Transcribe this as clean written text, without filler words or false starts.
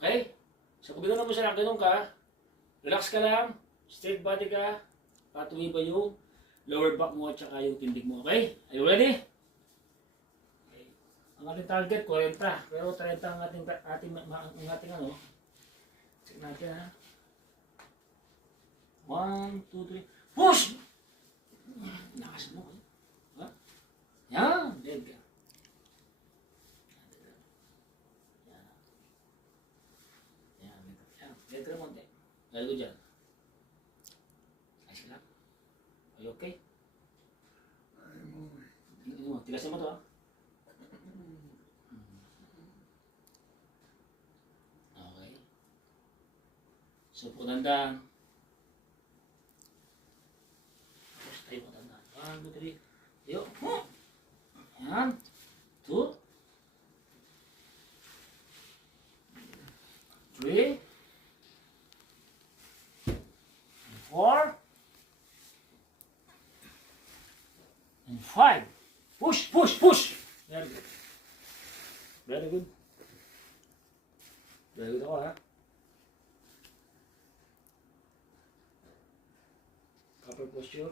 Okay? So kung gano'n mo siya ganun ka, relax ka lang, straight body ka, patuloy pa yung lower back mo at saka yung tindig mo. Okay? Are you ready? Okay. Ang ating target, 40. Pero 30 ang ating ano. Check natin ha. 1, 2, 3. Push! Lakas mo. Ha? Yan. Dead ka. Dead ka naman. Dahil ko dyan. Ayos ka lang. Are you okay? Tigasin mo to ha. Okay. So, punandang. Tapos tayo punandang. 1, 2, 3. Tayo. Ayan. 2. 3. 4. And 5. Push, push, push. Very good. Very good. Very good ako ha. Proper posture.